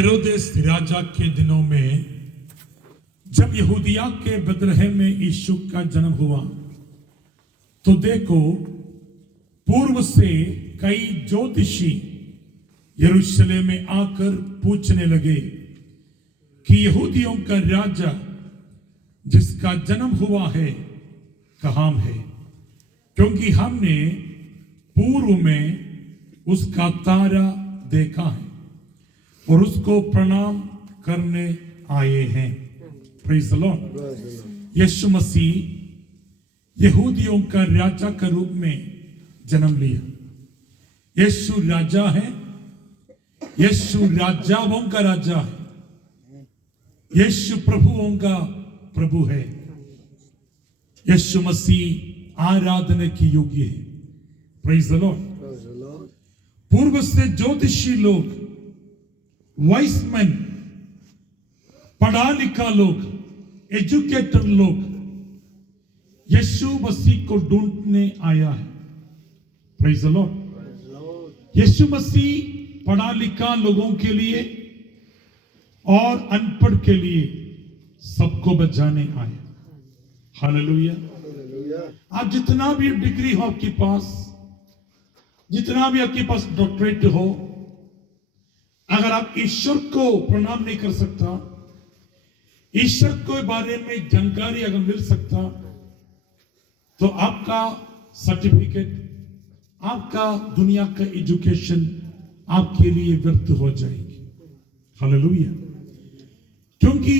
हेरोदेस राजा के दिनों में जब यहूदिया के बेथलेहम में यीशु का जन्म हुआ तो देखो पूर्व से कई ज्योतिषी यरूशलेम में आकर पूछने लगे कि यहूदियों का राजा जिसका जन्म हुआ है कहाँ है, क्योंकि हमने पूर्व में उसका तारा देखा है और उसको प्रणाम करने आए हैं। Praise the lord. यीशु मसीह यहूदियों का राजा के रूप में जन्म लिया। यीशु राजा है, यीशु राजाओं का राजा है, यीशु प्रभुओं का प्रभु है। यीशु मसीह आराधना की योग्य है। Praise the Lord. पूर्व से ज्योतिषी लोग, वाइस मैन, पढ़ा लिखा लोग, एजुकेटेड लोग यीशु मसीह को ढूंढने आया है। Praise the lord. यीशु मसीह पढ़ा लिखा लोगों के लिए और अनपढ़ के लिए सबको बचाने आए। हालेलुया। आप जितना भी डिग्री हो आपके पास, जितना भी आपके पास डॉक्टरेट हो, अगर आप ईश्वर को प्रणाम नहीं कर सकता, ईश्वर के बारे में जानकारी अगर मिल सकता, तो आपका सर्टिफिकेट, आपका दुनिया का एजुकेशन आपके लिए व्यर्थ हो जाएगी। हालेलुया। क्योंकि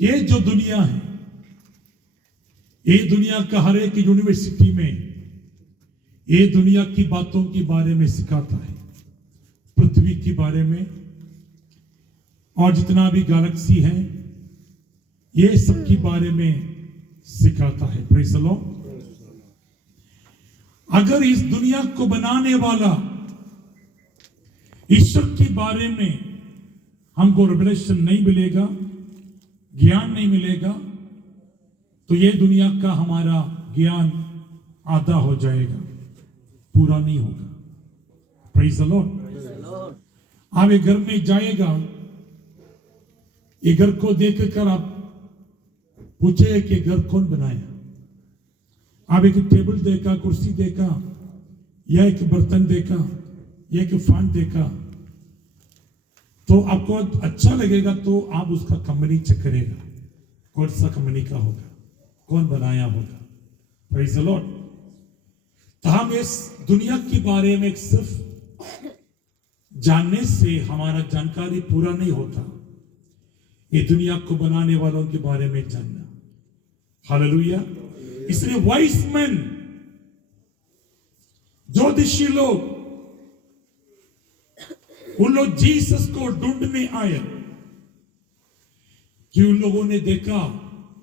ये जो दुनिया है, ये दुनिया का हर एक यूनिवर्सिटी में ये दुनिया की बातों के बारे में सिखाता है, पृथ्वी के बारे में और जितना भी गैलेक्सी है ये सब के बारे में सिखाता है। Praise the Lord. अगर इस दुनिया को बनाने वाला ईश्वर के बारे में हमको रिवलेशन नहीं मिलेगा, ज्ञान नहीं मिलेगा, तो ये दुनिया का हमारा ज्ञान आधा हो जाएगा, पूरा नहीं होगा। Praise the Lord. आप एक घर में जाएगा, ये घर को देखकर आप पूछे कि घर कौन बनाया। आप एक टेबल देखा, कुर्सी देखा, या एक बर्तन देखा, या एक फैन देखा, तो आपको अच्छा लगेगा तो आप उसका कंपनी चेक करेगा, कौन सा कंपनी का होगा, कौन बनाया होगा। Praise the Lord. तो हम इस दुनिया के बारे में सिर्फ जानने से हमारा जानकारी पूरा नहीं होता, ये दुनिया को बनाने वालों के बारे में जानना। हालेलुया। इसलिए वाइस मैन, ज्योतिषी लोग, उन लोग जीसस को ढूंढने आए कि उन लोगों ने देखा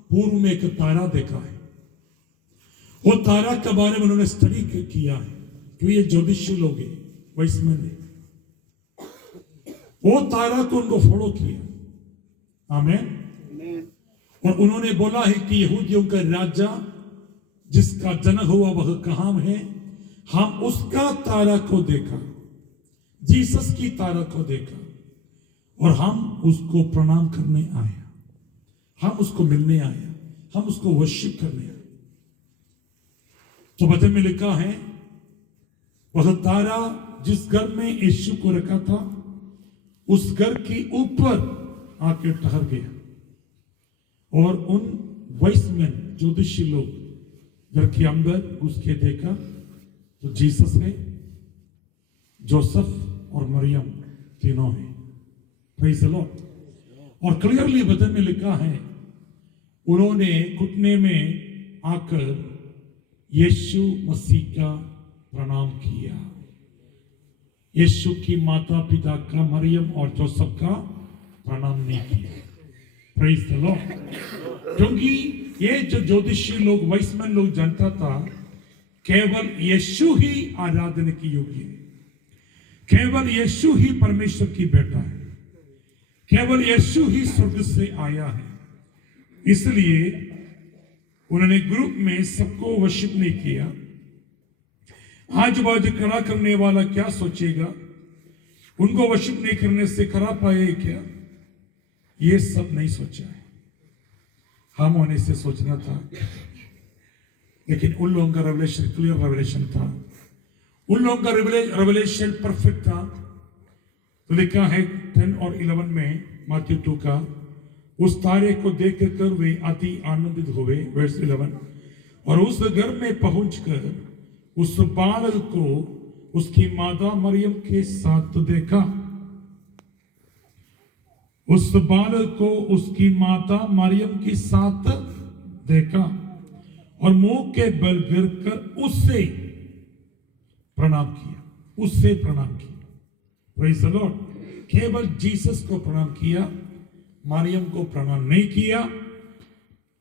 पूर्व में एक तारा देखा है। वो तारा के बारे में उन्होंने स्टडी किया है, क्योंकि ये ज्योतिषी लोग हैं, वाइस मैन ने वो तारा को उनको फॉलो किया। आमीन। और उन्होंने बोला है कि यहूदियों का राजा जिसका जन्म हुआ वह कहाँ है। हम उसका तारा को देखा, जीसस की तारा को देखा, और हम उसको प्रणाम करने आए, हम उसको मिलने आए, हम उसको वर्शिप करने आए। तो वचन में लिखा है वह तारा जिस घर में यीशु को रखा था उस घर के ऊपर आके ठहर गया, और उन वाइस मैन, ज्योतिषी लोग घर के अंदर घुस के देखा तो जीसस है, जोसेफ और मरियम तीनों हैं। Praise the Lord. और क्लियरली वचन में लिखा है उन्होंने घुटने में आकर यीशु मसीह का प्रणाम किया। यीशु की माता पिता का, मरियम और जोसेफ का प्रणाम नहीं किया। Praise the Lord. क्योंकि ये जो ज्योतिषी लोग, वाइसमैन लोग जानता था केवल यीशु ही आराधना की योग्य है, केवल यीशु ही परमेश्वर की बेटा है, केवल यीशु ही स्वर्ग से आया है। इसलिए उन्होंने ग्रुप में सबको वर्शिप नहीं किया। आज बाजू खड़ा करने वाला क्या सोचेगा उनको वर्शिप नहीं करने से खराब पाए क्या? ये सब नहीं सोचा है, हम होने से सोचना था। लेकिन उन लोगों का रेवलेशन क्लियर रेवलेशन था, उन लोगों का रेवलेशन परफेक्ट था। तो लिखा है 10 और 11 में मत्ती 2 का, उस तारे को देखकर वे अति आनंदित हुए। वर्स 11, और उस घर में पहुंचकर उस बालक को उसकी माता मरियम के साथ देखा। उस बालक को उसकी माता मरियम के साथ देखा और मुंह के बल गिरकर उससे प्रणाम किया, उससे प्रणाम किया। Praise the Lord. केवल जीसस को प्रणाम किया, मरियम को प्रणाम नहीं किया,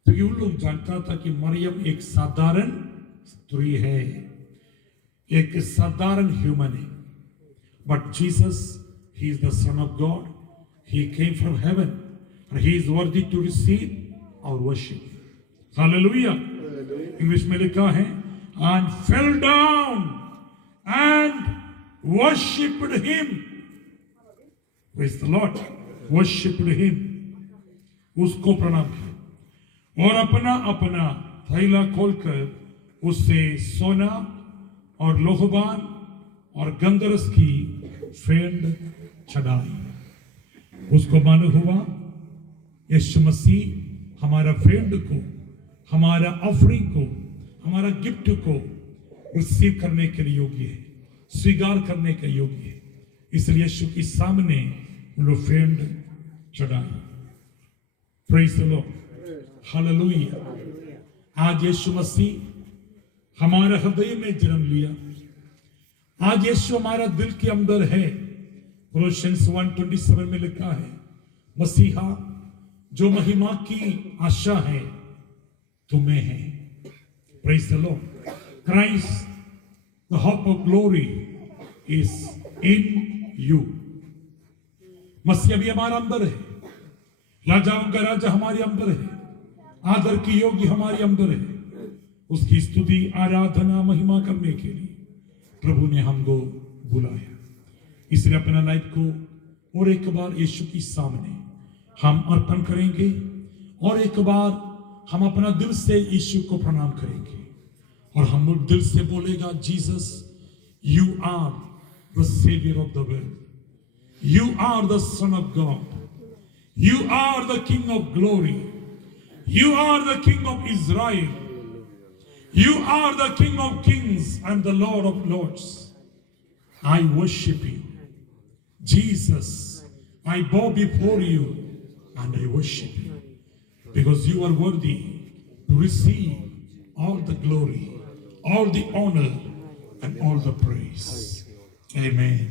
क्योंकि उन लोग जानता था कि मरियम एक साधारण स्त्री है, एक साधारण ह्यूमन है। But Jesus, he is the son of God, he came from heaven and he is worthy to receive our worship. Hallelujah. English में लिखा है, and fell down and worshipped him. Praise the Lord. Worshipped him. उसको प्रणाम किया और अपना अपना थैला खोलकर उससे सोना और लोहबान और गंधरस की फेंड चढ़ाई। उसको मालूम हुआ यीशु मसीह हमारा फेंड को, हमारा ऑफरिंग को, हमारा गिफ्ट को रिसीव करने के लिए योग्य है, स्वीकार करने के योग्य है। इसलिए यीशु के सामने उन लोग फेंड चढ़ाई। Praise the Lord. हालेलुया। आज यीशु मसीह हमारे हृदय में जन्म लिया। आज यीशु हमारा दिल के अंदर है। कोलोसियंस 1:27 में लिखा है, मसीहा जो महिमा की आशा है तुम्हें है। Praise the Lord. Christ the hope of glory is in you. मसीहा भी हमारा अंदर है, राजाओं का राजा हमारे अंदर है, आदर की योग्य हमारे अंदर है। उसकी स्तुति, आराधना, महिमा करने के लिए प्रभु ने हमको बुलाया। इसलिए अपना लाइफ को और एक बार यीशु के सामने हम अर्पण करेंगे और एक बार हम अपना दिल से यीशु को प्रणाम करेंगे और हम दिल से बोलेगा, Jesus you are the saviour of the world, you are the son of God, you are the king of glory, you are the king of Israel, you are the king of kings and the lord of lords. I worship you Jesus, I bow before you and I worship you because you are worthy to receive all the glory, all the honor and all the praise. Amen.